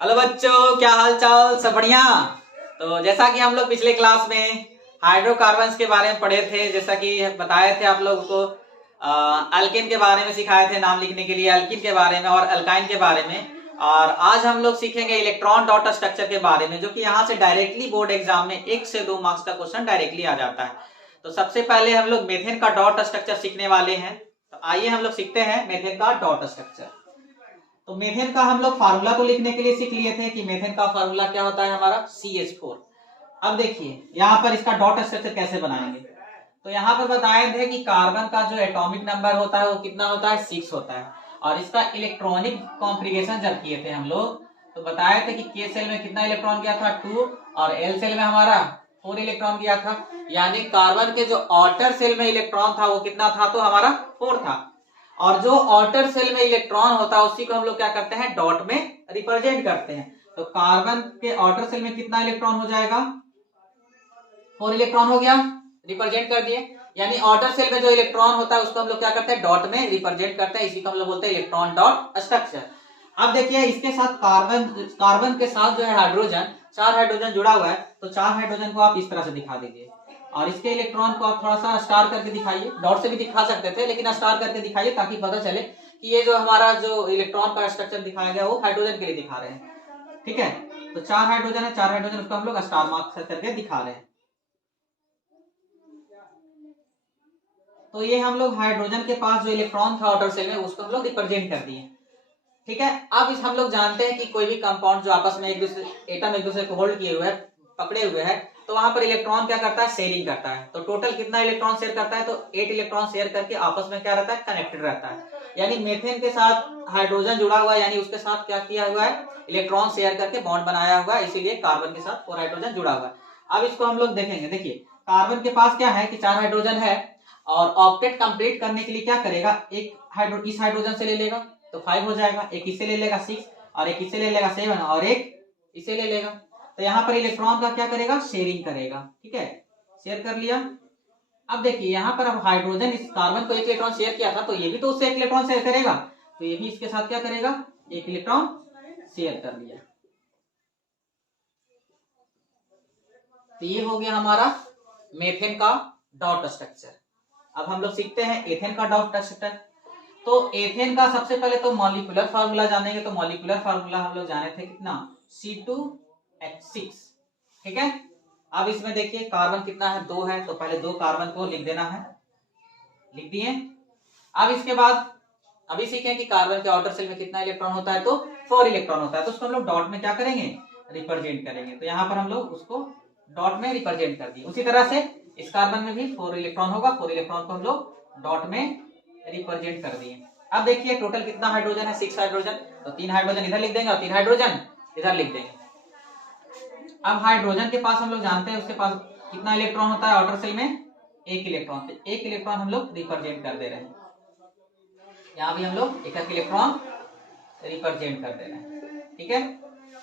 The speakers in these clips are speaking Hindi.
हेलो बच्चों, क्या हाल चाल? सब बढ़िया। तो जैसा कि हम लोग पिछले क्लास में हाइड्रोकार्बन्स के बारे में पढ़े थे, जैसा कि बताए थे आप लोगों को, अल्किन के बारे में सिखाए थे नाम लिखने के लिए, अल्किन के बारे में और अल्काइन के बारे में। और आज हम लोग सीखेंगे इलेक्ट्रॉन डॉट स्ट्रक्चर के बारे में, जो कि यहाँ से डायरेक्टली बोर्ड एग्जाम में 1 से 2 मार्क्स का क्वेश्चन डायरेक्टली आ जाता है। तो सबसे पहले हम लोग मेथेन का डॉट स्ट्रक्चर सीखने वाले हैं। तो आइए हम लोग सीखते हैं मेथेन का डॉट स्ट्रक्चर। तो मेथेन का हम लोग फार्मूला तो लिखने के लिए सीख लिए थे कि मेथेन का फार्मूला क्या होता है हमारा CH4। अब देखिए यहाँ पर इसका डॉट स्ट्रक्चर कैसे बनाएंगे। तो यहाँ पर बताए थे कि कार्बन का जो एटॉमिक नंबर होता है वो कितना होता है, 6 होता है। और इसका इलेक्ट्रॉनिक कॉन्फ़िगरेशन जब किए थे हम लोग, तो बताए थे कि K सेल में कितना इलेक्ट्रॉन गया था, 2, और L सेल में हमारा 4 इलेक्ट्रॉन गया था। यानी कार्बन के जो आउटर सेल में इलेक्ट्रॉन था वो कितना था, तो हमारा 4 था। और जो आउटर सेल में इलेक्ट्रॉन होता है उसी को हम लोग क्या करते हैं, डॉट में रिप्रेजेंट करते हैं। तो कार्बन के आउटर सेल में कितना इलेक्ट्रॉन हो जाएगा, 4 इलेक्ट्रॉन हो गया, रिप्रेजेंट कर दिए। यानी आउटर सेल में जो इलेक्ट्रॉन होता है उसको हम लोग क्या करते हैं, डॉट में रिप्रेजेंट करते हैं। इसी को हम लोग बोलते हैं इलेक्ट्रॉन डॉट स्ट्रक्चर। अब देखिए इसके साथ कार्बन के साथ जो है हाइड्रोजन, 4 हाइड्रोजन जुड़ा हुआ है। तो 4 हाइड्रोजन को आप इस तरह से दिखा दीजिए, और इसके इलेक्ट्रॉन को आप थोड़ा सा स्टार करके दिखाइए। डॉट से भी दिखा सकते थे, लेकिन स्टार करके दिखाइए ताकि पता चले कि ये जो हमारा जो इलेक्ट्रॉन का स्ट्रक्चर दिखाया गया वो हाइड्रोजन के लिए दिखा रहे हैं। ठीक है, तो 4 हाइड्रोजन है, 4 हाइड्रोजन उसको हम लोग स्टार मार्क करके दिखा रहे हैं। तो ये हम लोग हाइड्रोजन के पास जो इलेक्ट्रॉन था आउटर सेल में उसको हम लोग रिप्रेजेंट कर दिए। ठीक है, अब इस हम लोग जानते हैं कि कोई भी कंपाउंड जो आपस में एक दूसरे एटम एक दूसरे को होल्ड किए हुए है, पकड़े हुए है, तो वहां पर इलेक्ट्रॉन क्या करता है, शेयरिंग करता है। तो टोटल कितना इलेक्ट्रॉन शेयर करता है, तो 8 इलेक्ट्रॉन शेयर करके आपस में क्या रहता है, कनेक्टेड रहता है। यानी मेथेन के साथ हाइड्रोजन जुड़ा हुआ है, यानी उसके साथ क्या किया हुआ है, इलेक्ट्रॉन शेयर करके बॉन्ड बनाया हुआ है, इसीलिए कार्बन के साथ 4 हाइड्रोजन जुड़ा हुआ है। अब इसको हम लोग देखेंगे। देखिए कार्बन के पास क्या है कि 4 हाइड्रोजन है, और ऑक्टेट कंप्लीट करने के लिए क्या करेगा, एक इस हाइड्रोजन से ले लेगा तो 5 हो जाएगा, एक इसे ले लेगा 6, और एक इसे ले लेगा 7, और एक इसे ले लेगा। तो यहाँ पर इलेक्ट्रॉन का क्या करेगा, शेयरिंग करेगा। ठीक है, शेयर कर लिया। अब देखिए यहाँ पर अब हाइड्रोजन इस कार्बन को 1 इलेक्ट्रॉन शेयर किया था, तो ये भी तो उससे 1 इलेक्ट्रॉन शेयर करेगा, तो ये भी इसके साथ क्या करेगा, 1 इलेक्ट्रॉन शेयर कर लिया। तो ये हो गया हमारा मेथेन का डॉट स्ट्रक्चर। अब हम लोग सीखते हैं एथेन का डॉट स्ट्रक्चर। तो एथेन का सबसे पहले तो मॉलिक्यूलर फार्मूला जानेंगे। तो मॉलिक्यूलर फार्मूला हम लोग जाने थे कितना, C2H6। ठीक है, अब इसमें देखिए कार्बन कितना है, 2 है, तो पहले 2 कार्बन को लिख देना है, लिख दिए। अब इसके बाद अभी सीखें कि कार्बन के आउटर सेल में कितना इलेक्ट्रॉन होता है, तो 4 इलेक्ट्रॉन होता है। तो उसको हम लोग डॉट में क्या करेंगे, रिप्रेजेंट करेंगे। तो यहाँ पर हम लोग उसको डॉट में रिप्रेजेंट कर दिए। उसी तरह से इस कार्बन में भी 4 इलेक्ट्रॉन होगा, 4 इलेक्ट्रॉन को हम लोग डॉट में रिप्रेजेंट कर दिए। अब देखिए टोटल कितना हाइड्रोजन है, 6 हाइड्रोजन, तो 3 हाइड्रोजन इधर लिख देंगे और 3 हाइड्रोजन इधर लिख देंगे। अब हाइड्रोजन के पास हम लोग जानते हैं उसके पास कितना इलेक्ट्रॉन होता है आउटर सेल में, 1 इलेक्ट्रॉन। तो 1 इलेक्ट्रॉन हम लोग रिप्रेजेंट कर दे रहे हैं, यहाँ भी हम लोग 1 इलेक्ट्रॉन रिप्रेजेंट कर दे रहे हैं। ठीक है,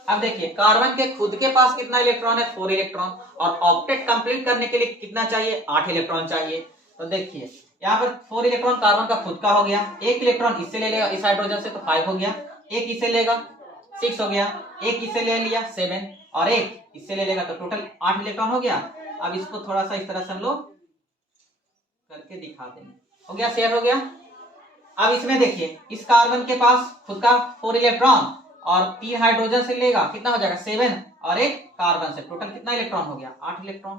अब देखिए कार्बन के खुद के पास कितना इलेक्ट्रॉन है, 4 इलेक्ट्रॉन, और ऑक्टेट कंप्लीट करने के लिए कितना चाहिए, 8 इलेक्ट्रॉन चाहिए। तो देखिए यहाँ पर 4 इलेक्ट्रॉन कार्बन का खुद का हो गया, 1 इलेक्ट्रॉन इससे ले लेगा इस हाइड्रोजन से, तो 5 हो गया, एक इसे लेगा 6 हो गया, एक इसे ले लिया 7, और एक इससे ले लेगा, तो टोटल 8 इलेक्ट्रॉन हो गया। अब इसको थोड़ा सा इस तरह से हम लोग करके दिखा देंगे, हो गया, शेयर हो गया। अब इसमें देखिए इस कार्बन के पास खुद का 4 इलेक्ट्रॉन, और 3 हाइड्रोजन से लेगा, कितना हो जाएगा 7, और एक कार्बन से, टोटल कितना इलेक्ट्रॉन हो गया, 8 इलेक्ट्रॉन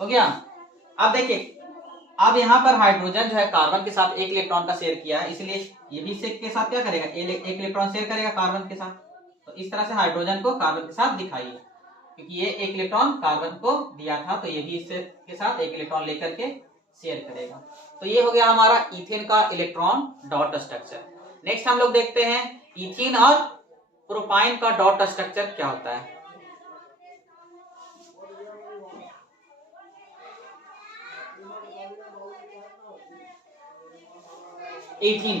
हो गया। अब देखिए अब यहाँ पर हाइड्रोजन जो है कार्बन के साथ 1 इलेक्ट्रॉन का शेयर किया है, इसलिए ये भी इसके के साथ क्या करेगा, 1 इलेक्ट्रॉन शेयर करेगा कार्बन के साथ। तो इस तरह से हाइड्रोजन को कार्बन के साथ दिखाइए, क्योंकि ये 1 इलेक्ट्रॉन कार्बन को दिया था, तो ये भी इससे के साथ 1 इलेक्ट्रॉन लेकर के शेयर करेगा। तो ये हो गया हमारा इथेन का इलेक्ट्रॉन डॉट स्ट्रक्चर। नेक्स्ट हम लोग देखते हैं इथीन और प्रोपाइन का डॉट स्ट्रक्चर क्या होता है। इथीन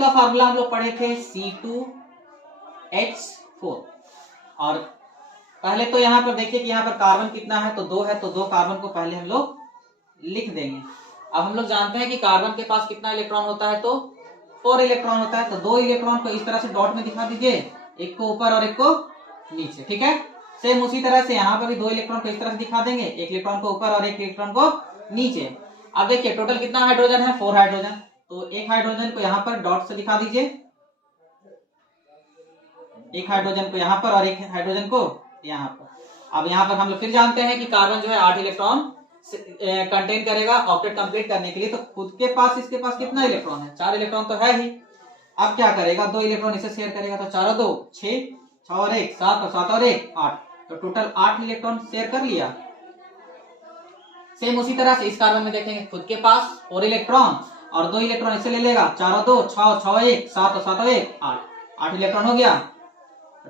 का फार्मूला हम लोग पढ़े थे C2H4। और पहले तो यहाँ पर देखिए कि यहाँ पर कार्बन कितना है, तो 2 है, तो 2 कार्बन को पहले हम लोग लिख देंगे। अब हम लोग जानते हैं कि कार्बन के पास कितना इलेक्ट्रॉन होता है, तो 4 इलेक्ट्रॉन होता है। तो 2 इलेक्ट्रॉन को इस तरह से डॉट में दिखा दीजिए, एक को ऊपर और एक को नीचे, ठीक है। सेम उसी तरह से यहाँ पर भी 2 इलेक्ट्रॉन को इस तरह से दिखा देंगे, एक इलेक्ट्रॉन को ऊपर और एक इलेक्ट्रॉन को नीचे। अब देखिए टोटल कितना हाइड्रोजन है, 4 हाइड्रोजन। तो एक हाइड्रोजन को यहाँ पर डॉट से दिखा दीजिए, एक हाइड्रोजन को यहाँ पर और एक हाइड्रोजन को यहाँ पर। अब यहाँ पर हम लोग फिर जानते हैं कि कार्बन जो है 8 इलेक्ट्रॉन कंटेन करेगा ऑक्टेट कंप्लीट करने के लिए। तो खुद के पास इसके पास कितना इलेक्ट्रॉन है, 4 इलेक्ट्रॉन तो है ही। अब क्या करेगा, 2 इलेक्ट्रॉन इसे शेयर करेगा, तो 4 और 2 6, 6 और 1 7 और 7 और 1 8, तो टोटल 8 इलेक्ट्रॉन शेयर कर लिया। सेम उसी तरह से इस कार्बन में देखेंगे, खुद के पास 4 इलेक्ट्रॉन और 2 इलेक्ट्रॉन इसे ले लेगा, 4 और 2 6 और 6 और 1 7 और 7 और 1 8, 8 इलेक्ट्रॉन हो गया,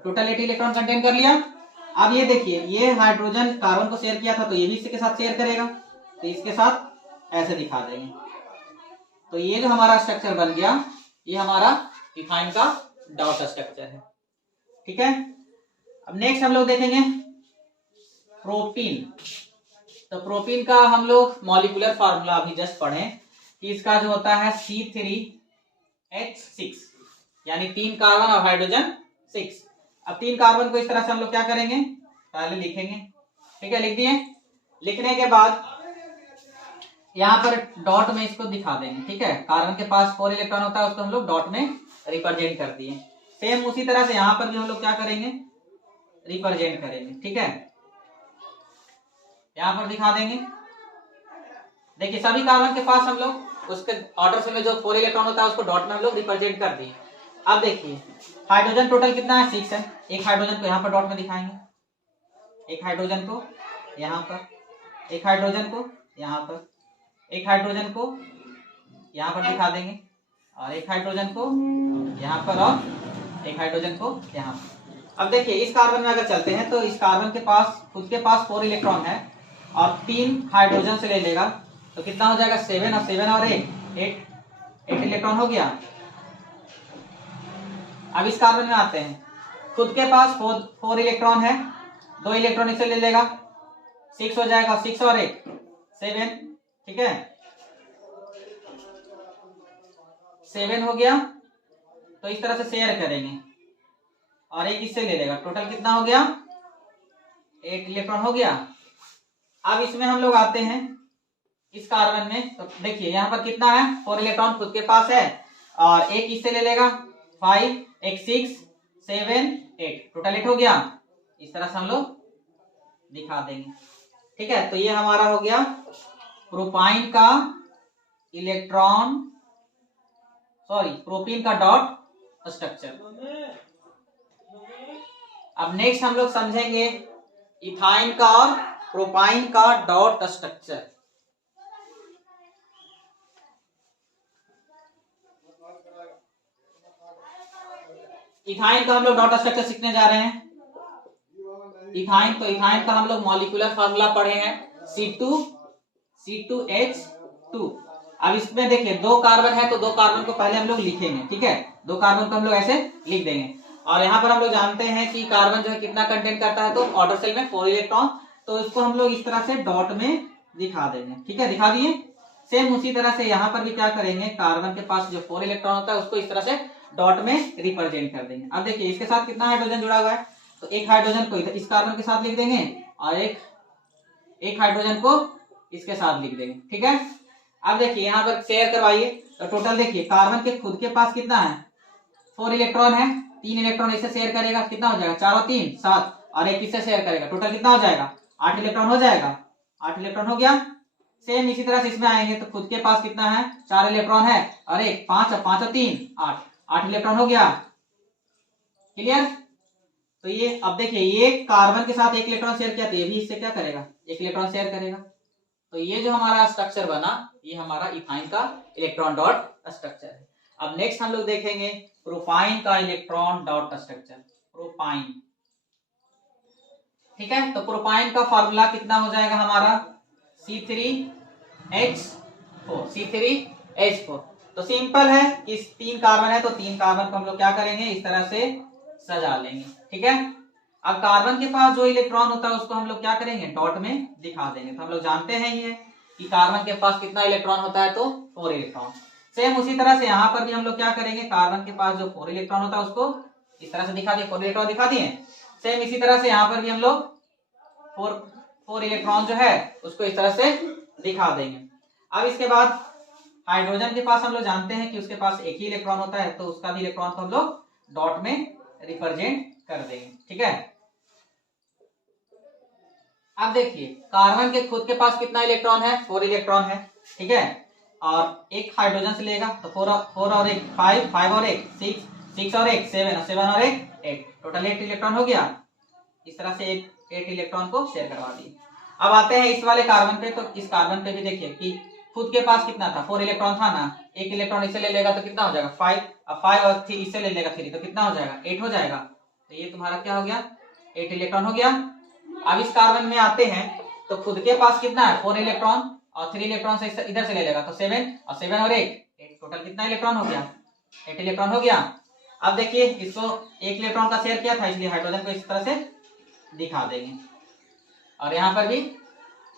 टोटल 8 इलेक्ट्रॉन कंटेन कर लिया। अब ये देखिए, ये हाइड्रोजन कार्बन को शेयर किया था, तो ये भी इसके साथ शेयर करेगा, तो इसके साथ ऐसे दिखा देंगे। तो ये जो हमारा स्ट्रक्चर बन गया, ये हमारा इथाइन का डॉट स्ट्रक्चर है, ठीक है। अब नेक्स्ट हम लोग देखेंगे प्रोपीन। तो प्रोपीन का हम लोग मॉलिक्यूलर फार्मूला अभी जस्ट पढ़े कि इसका जो होता है C3H6, यानी 3 कार्बन और हाइड्रोजन 6। अब 3 कार्बन को इस तरह से हम लोग क्या करेंगे, पहले लिखेंगे, ठीक है, लिख दिए। लिखने के बाद यहाँ पर डॉट में इसको दिखा देंगे, ठीक है। कार्बन के पास 4 इलेक्ट्रॉन होता है, उसको हम लोग डॉट में रिप्रेजेंट कर दिए। सेम उसी तरह से यहाँ पर भी हम लोग क्या करेंगे, रिप्रेजेंट करेंगे, ठीक है। यहाँ पर दिखा देंगे, देखिए सभी कार्बन के पास हम लोग उसके ऑर्डर से में जो 4 इलेक्ट्रॉन होता है उसको डॉट में हम लोग रिप्रेजेंट कर दिए। अब देखिए हाइड्रोजन टोटल कितना है, 6 है। एक हाइड्रोजन को यहाँ पर डॉट में दिखाएंगे, एक हाइड्रोजन को यहाँ पर, एक हाइड्रोजन को यहाँ पर, एक हाइड्रोजन को यहाँ पर दिखा देंगे, और एक हाइड्रोजन को यहाँ पर, और एक हाइड्रोजन को यहाँ पर। अब देखिए इस कार्बन में अगर चलते हैं, तो इस कार्बन के पास खुद के पास 4 इलेक्ट्रॉन है और 3 हाइड्रोजन से ले लेगा, तो कितना हो जाएगा, 7 और 7 और 8 इलेक्ट्रॉन हो गया। अब इस कार्बन में आते हैं, खुद के पास 4 इलेक्ट्रॉन है, 2 इलेक्ट्रॉन इसे ले लेगा, 6 हो जाएगा, 6 और 1 7, ठीक है, 7 हो गया। तो इस तरह से शेयर करेंगे और एक इससे ले लेगा, टोटल कितना हो गया, 8 इलेक्ट्रॉन हो गया। अब इसमें हम लोग आते हैं इस कार्बन में, तो देखिए यहाँ पर कितना है, 4 इलेक्ट्रॉन खुद के पास है और एक इससे ले लेगा, 5 एक 6 7 8, टोटल 8 हो गया। इस तरह से हम लोग दिखा देंगे, ठीक है। तो ये हमारा हो गया प्रोपाइन का इलेक्ट्रॉन, प्रोपीन का डॉट स्ट्रक्चर। अब नेक्स्ट हम लोग समझेंगे इथाइन का और प्रोपाइन का डॉट स्ट्रक्चर। इथाइन का हम लोग डॉट स्ट्रक्चर सीखने जा रहे हैं। इथाइन, तो इथाइन का हम लोग मॉलिक्यूलर फार्मूला पढ़े हैं, C2H2। अब इसमें देखिए 2 कार्बन है, तो 2 कार्बन को पहले हम लोग लिखेंगे, ठीक है। 2 कार्बन को हम लोग ऐसे लिख देंगे, और यहाँ पर हम लोग जानते हैं कि कार्बन जो है कितना कंटेन करता है, तो ऑर्डर सेल में 4 इलेक्ट्रॉन, तो इसको हम लोग इस तरह से डॉट में दिखा देंगे, ठीक है, दिखा दिए। सेम उसी तरह से यहाँ पर भी क्या करेंगे, कार्बन के पास जो 4 इलेक्ट्रॉन होता है उसको इस तरह से डॉट में रिप्रेजेंट कर देंगे। अब देखिए इसके साथ कितना हाइड्रोजन जुड़ा हुआ है, तो एक हाइड्रोजन को इस कार्बन के साथ लिख देंगे और एक हाइड्रोजन को इसके साथ लिख देंगे, ठीक है। अब देखिए यहाँ पर शेयर करवाइए, तो टोटल देखिए कार्बन के खुद के पास कितना है, 4 इलेक्ट्रॉन है, 3 इलेक्ट्रॉन इससे शेयर करेगा, कितना हो जाएगा, 4 और 3 7, और एक इससे शेयर करेगा, टोटल कितना हो जाएगा, 8 इलेक्ट्रॉन हो जाएगा, 8 इलेक्ट्रॉन हो गया। सेम इसी तरह से इसमें आएंगे, तो खुद के पास कितना है, 4 इलेक्ट्रॉन है और एक 5 और 5 और 3 8 इलेक्ट्रॉन हो गया, क्लियर। तो ये अब देखिए ये कार्बन के साथ 1 इलेक्ट्रॉन शेयर किया, तो ये भी इससे क्या करेगा, 1 इलेक्ट्रॉन शेयर करेगा। तो ये जो हमारा स्ट्रक्चर बना, ये हमारा इथाइन का इलेक्ट्रॉन डॉट स्ट्रक्चर है। अब नेक्स्ट हम लोग देखेंगे प्रोपाइन का इलेक्ट्रॉन डॉट स्ट्रक्चर, प्रोपाइन, ठीक है। तो प्रोपाइन का फॉर्मूला कितना हो जाएगा हमारा, C3H4। तो सिंपल है, इस 3 कार्बन है, तो 3 कार्बन को हम लोग क्या करेंगे, इस तरह से सजा लेंगे, ठीक है। अब कार्बन के पास जो इलेक्ट्रॉन होता है उसको हम लोग क्या करेंगे, डॉट में दिखा देंगे। तो हम लोग जानते हैं ये कि कार्बन के पास कितना इलेक्ट्रॉन होता है, तो 4 इलेक्ट्रॉन। सेम उसी तरह से यहाँ पर भी हम लोग क्या करेंगे, कार्बन के पास जो 4 इलेक्ट्रॉन होता है उसको इस तरह से दिखा दिए, 4 इलेक्ट्रॉन दिखा दिए। सेम इसी तरह से यहाँ पर भी हम लोग 4 इलेक्ट्रॉन जो है उसको इस तरह से दिखा देंगे। अब इसके बाद हाइड्रोजन के पास हम लोग जानते हैं कि उसके पास एक ही इलेक्ट्रॉन होता है, तो उसका भी इलेक्ट्रॉन को हम लोग डॉट में रिप्रेजेंट कर देंगे। ठीक है, अब देखिए कार्बन के खुद के पास कितना इलेक्ट्रॉन है, 4 इलेक्ट्रॉन है। ठीक है, और एक हाइड्रोजन से लेगा तो 4 और 1 5, 5 और 1 6, 6 और 1 7, 7 और 1 8, टोटल 8 इलेक्ट्रॉन हो गया। इस तरह से 8 इलेक्ट्रॉन को शेयर करवा दिए। अब आते हैं इस वाले कार्बन पे, तो इस कार्बन पे भी देखिए कि खुद के पास कितना था, 4 इलेक्ट्रॉन था ना, एक इलेक्ट्रॉन इससे ले लेगा तो कितना हो जाएगा 5, अब 5 और 3 इससे ले लेगा 3 तो कितना हो जाएगा 8 हो जाएगा। तो ये तुम्हारा क्या हो गया, 8 इलेक्ट्रॉन हो गया। अब इस कार्बन में आते हैं तो खुद के पास कितना है 4 इलेक्ट्रॉन और 3 इलेक्ट्रॉन से इधर से ले लेगा तो 7 और 7 और 1 टोटल कितना इलेक्ट्रॉन हो गया, 8 इलेक्ट्रॉन हो गया। अब देखिए इसको 1 इलेक्ट्रॉन का शेयर किया था, इसलिए हाइड्रोजन को इस तरह से दिखा देंगे। और यहाँ पर भी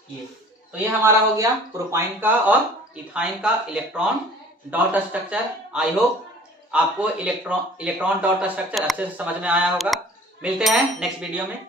ये, तो ये हमारा हो गया प्रोपाइन का और इथाइन का electron dot structure. I hope आपको इलेक्ट्रॉन डॉट स्ट्रक्चर अच्छे से समझ में आया होगा। मिलते हैं नेक्स्ट वीडियो में।